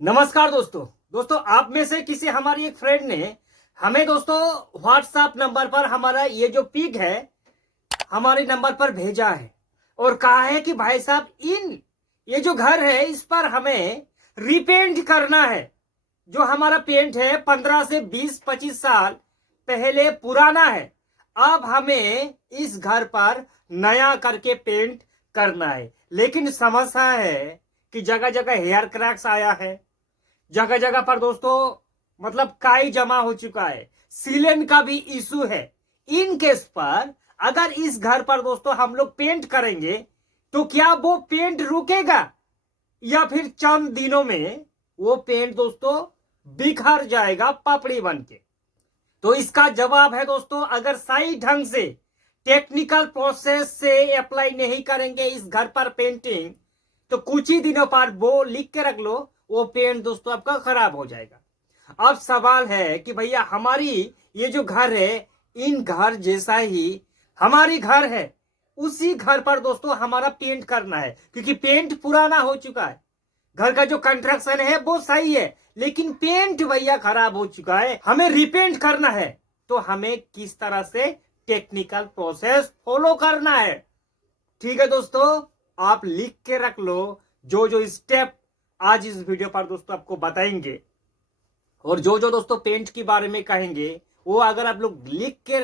नमस्कार दोस्तों आप में से किसी हमारी एक फ्रेंड ने हमें दोस्तों व्हाट्सएप नंबर पर हमारा ये जो पिक है हमारे नंबर पर भेजा है और कहा है कि भाई साहब ये जो घर है इस पर हमें रिपेंट करना है। जो हमारा पेंट है 15 से 20-25 साल पहले पुराना है। अब हमें इस घर पर नया करके पेंट करना है, लेकिन समस्या है कि जगह जगह हेयर क्रैक्स आया है, जगह जगह पर दोस्तों मतलब काई जमा हो चुका है, सीलन का भी इशू है। इन केस पर अगर इस घर पर दोस्तों हम लोग पेंट करेंगे तो क्या वो पेंट रुकेगा या फिर चंद दिनों में वो पेंट दोस्तों बिखर जाएगा पपड़ी बन के। तो इसका जवाब है दोस्तों, अगर सही ढंग से टेक्निकल प्रोसेस से अप्लाई नहीं करेंगे इस घर पर पेंटिंग तो कुछ ही दिनों पर वो लिख के रख लो, वो पेंट दोस्तों आपका खराब हो जाएगा। अब सवाल है कि भैया हमारी ये जो घर है, इन घर जैसा ही हमारी घर है, उसी घर पर दोस्तों हमारा पेंट करना है, क्योंकि पेंट पुराना हो चुका है। घर का जो कंस्ट्रक्शन है वो सही है, लेकिन पेंट भैया खराब हो चुका है, हमें रिपेंट करना है। तो हमें किस तरह से टेक्निकल प्रोसेस फॉलो करना है, ठीक है दोस्तों, आप लिख के रख लो। जो जो स्टेप आज इस वीडियो पर दोस्तों आपको बताएंगे और जो जो दोस्तों पेंट के बारे में कहेंगे वो अगर आप लोग लिख के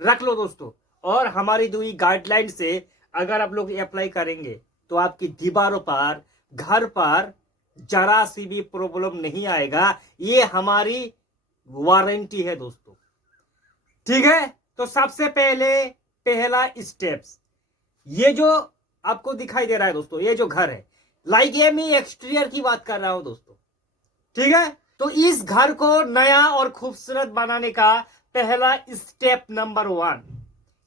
रख लो दोस्तों, और हमारी दुई गाइडलाइन से अगर आप लोग अप्लाई करेंगे तो आपकी दीवारों पर, घर पर जरा सी भी प्रॉब्लम नहीं आएगा। ये हमारी वारंटी है दोस्तों, ठीक है। तो सबसे पहला स्टेप्स, ये जो आपको दिखाई दे रहा है दोस्तों, ये जो घर है, लाइक ये मैं एक्सटीरियर की बात कर रहा हूं दोस्तों, ठीक है। तो इस घर को नया और खूबसूरत बनाने का पहला स्टेप नंबर 1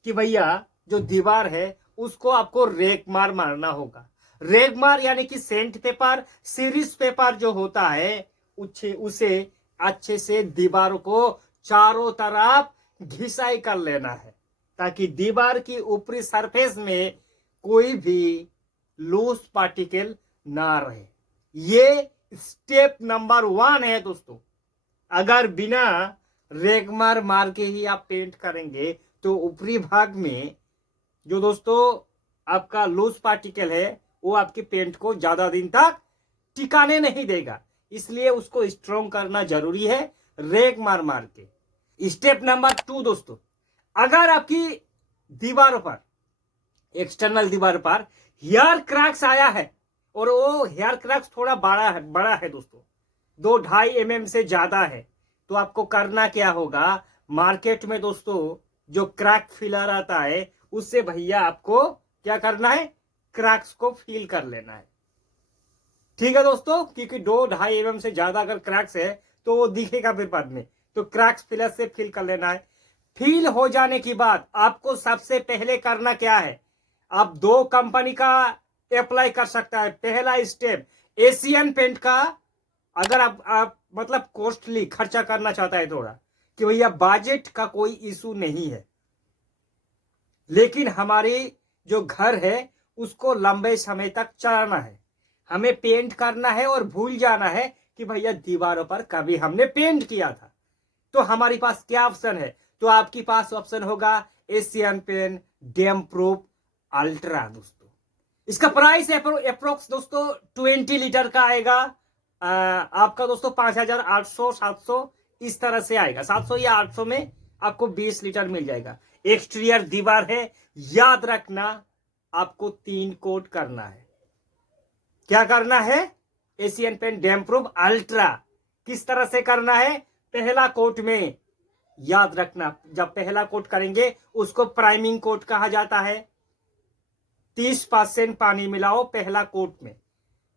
कि भैया जो दीवार है उसको आपको रेगमार मारना होगा। रेगमार यानी कि सेंट पेपर, सीरीज पेपर जो होता है उसे अच्छे से दीवार को चारों तरफ घिसाई कर लेना है, ताकि दीवार की ऊपरी सरफेस में कोई भी लूज पार्टिकल ना रहे। ये स्टेप नंबर 1 है दोस्तों। अगर बिना रेगमार मार के ही आप पेंट करेंगे तो ऊपरी भाग में जो दोस्तों आपका लूज पार्टिकल है वो आपके पेंट को ज्यादा दिन तक टिकाने नहीं देगा, इसलिए उसको स्ट्रॉन्ग करना जरूरी है रेगमार मार के। स्टेप नंबर 2 दोस्तों, अगर आपकी दीवारों पर, एक्सटर्नल दीवार पर हेयर क्रैक्स आया है और वो हेयर क्रैक्स थोड़ा बड़ा है दोस्तों, 2-2.5 mm से ज्यादा है, तो आपको करना क्या होगा, मार्केट में दोस्तों जो क्रैक फिलर आता है उससे भैया आपको क्या करना है, क्रैक्स को फील कर लेना है, ठीक है दोस्तों। क्योंकि 2-2.5 mm से ज्यादा अगर क्रैक्स है तो वो दिखेगा फिर बाद में, तो क्रैक्स फिलर से फील कर लेना है। फील हो जाने के बाद आपको सबसे पहले करना क्या है, आप 2 कंपनी का अप्लाई कर सकता है। पहला स्टेप एशियन पेंट का, अगर आप मतलब कॉस्टली खर्चा करना चाहता है थोड़ा, कि भैया बजट का कोई इशू नहीं है, लेकिन हमारी जो घर है उसको लंबे समय तक चलाना है, हमें पेंट करना है और भूल जाना है कि भैया दीवारों पर कभी हमने पेंट किया था। तो हमारे पास क्या ऑप्शन है, तो आपके पास ऑप्शन होगा Asian Paint damp proof ultra दोस्तों। इसका प्राइस अप्रोक्स दोस्तों 20 लीटर का आएगा, आपका दोस्तों 5800-700 इस तरह से आएगा। 700 या 800 में आपको 20 लीटर मिल जाएगा। एक्सटीरियर दीवार है, याद रखना आपको 3 कोट करना है। क्या करना है, Asian Paint damp proof ultra. किस तरह से करना है, पहला कोट में याद रखना, जब पहला कोट करेंगे उसको प्राइमिंग कोट कहा जाता है। 30% पानी मिलाओ पहला कोट में,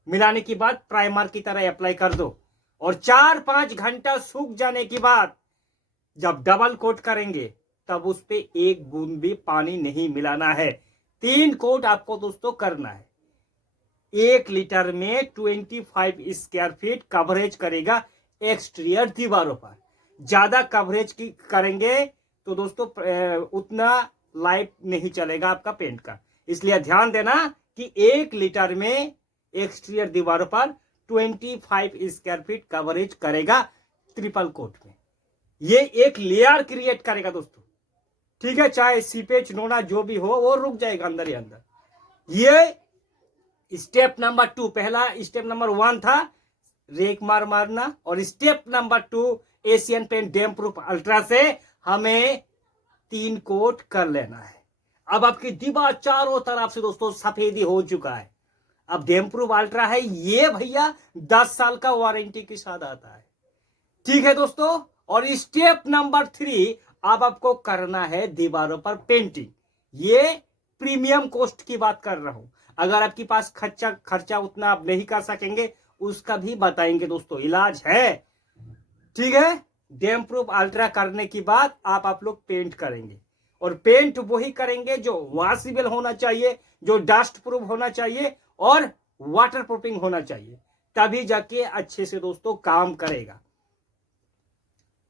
मिलाने के बाद प्राइमर की तरह अप्लाई कर दो, और 4-5 घंटा सूख जाने के बाद जब डबल कोट करेंगे तब उस पे 1 बूंद भी पानी नहीं मिलाना है। 3 कोट आपको दोस्तों करना है। 1 लीटर में 25 स्क्वायर फीट कवरेज करेगा एक्सटीरियर दीवारों पर। ज्यादा कवरेज की करेंगे तो दोस्तों उतना लाइफ नहीं चलेगा आपका पेंट का, इसलिए ध्यान देना कि 1 लीटर में एक्सटीरियर दीवारों पर 25 स्क्वायर फीट कवरेज करेगा ट्रिपल कोट में। ये एक लेयर क्रिएट करेगा दोस्तों, ठीक है। चाहे सीपेज नोना जो भी हो वो रुक जाएगा अंदर ही अंदर। ये स्टेप नंबर 2, पहला स्टेप नंबर 1 था रेक मारना, और step number 2 Asian Paint damp proof ultra से हमें 3 कोट कर लेना है। अब आपकी दीवार चारों तरफ से दोस्तों सफेदी हो चुका है। अब डैम प्रूफ अल्ट्रा है ये भैया 10 साल का वारंटी के साथ आता है, ठीक है दोस्तों। और स्टेप नंबर 3 अब आपको करना है दीवारों पर पेंटिंग। ये प्रीमियम कॉस्ट की बात कर रहा हूं। अगर आपके पास खर्चा उतना आप नहीं कर सकेंगे उसका भी बताएंगे दोस्तों, इलाज है, ठीक है। डैम प्रूफ अल्ट्रा करने के बाद आप लोग पेंट करेंगे, और पेंट वही करेंगे जो वॉशेबल होना चाहिए, जो डस्ट प्रूफ होना चाहिए और वाटर प्रूफिंग होना चाहिए, तभी जाके अच्छे से दोस्तों काम करेगा,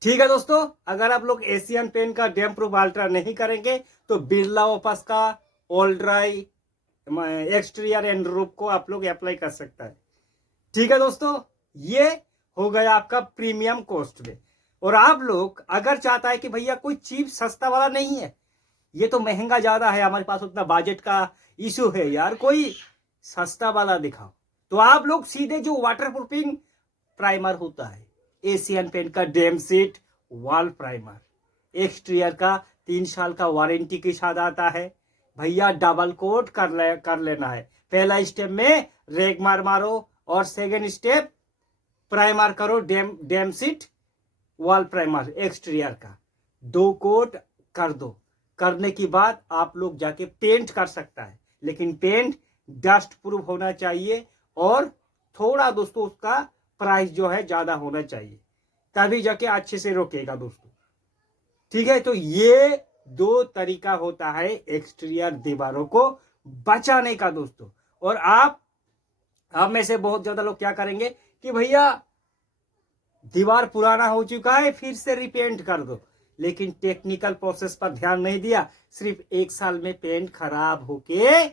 ठीक है दोस्तों। अगर आप लोग एशियन पेंट का डैम प्रूफ अल्ट्रा नहीं करेंगे तो बिरला ऑफिस का all dry exterior and roof को आप लोग अप्लाई कर सकता है, ठीक है दोस्तों। ये हो गया आपका प्रीमियम कॉस्ट में। और आप लोग अगर चाहता है कि भैया कोई चीप सस्ता वाला नहीं है, ये तो महंगा ज्यादा है, हमारे पास उतना बजट का इशू है यार, कोई सस्ता वाला दिखाओ, तो आप लोग सीधे जो वाटर प्रूफिंग प्राइमर होता है एशियन पेंट का dam seat wall primer exterior का 3 साल का वारंटी के साथ आता है भैया, डबल कोट कर लेना है। पहला स्टेप में रेग मारो और सेकेंड स्टेप प्राइमर करो dam seat wall primer exterior का 2 कोट कर दो। करने के बाद आप लोग जाके पेंट कर सकता है, लेकिन पेंट डस्ट प्रूफ होना चाहिए और थोड़ा दोस्तों उसका प्राइस जो है ज्यादा होना चाहिए, तभी जाके अच्छे से रोकेगा दोस्तों, ठीक है। तो ये 2 तरीका होता है एक्सटीरियर दीवारों को बचाने का दोस्तों। और आप में से बहुत ज्यादा लोग क्या करेंगे कि भैया दीवार पुराना हो चुका है फिर से रिपेंट कर दो, लेकिन टेक्निकल प्रोसेस पर ध्यान नहीं दिया, सिर्फ 1 साल में पेंट खराब होके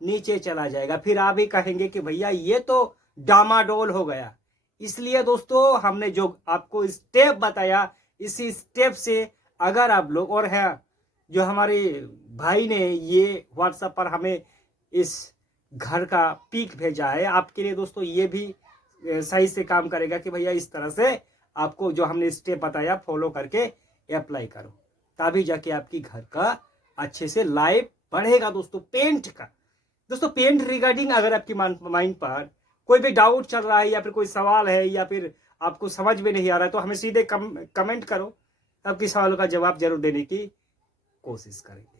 नीचे चला जाएगा, फिर आप ही कहेंगे कि भैया ये तो डामाडोल हो गया। इसलिए दोस्तों हमने जो आपको स्टेप बताया, इसी स्टेप से अगर आप लोग, और है जो हमारे भाई ने ये व्हाट्सएप पर हमें इस घर का पिक भेजा है, आपके लिए दोस्तों ये भी सही से काम करेगा कि भैया इस तरह से आपको जो हमने स्टेप बताया फॉलो करके अप्लाई करो, तभी जाके आपकी घर का अच्छे से लाइफ बढ़ेगा दोस्तों। पेंट का दोस्तों, पेंट रिगार्डिंग अगर आपकी माइंड पर कोई भी डाउट चल रहा है या फिर कोई सवाल है या फिर आपको समझ में नहीं आ रहा है तो हमें सीधे कमेंट करो, आपके सवालों का जवाब जरूर देने की कोशिश करेंगे।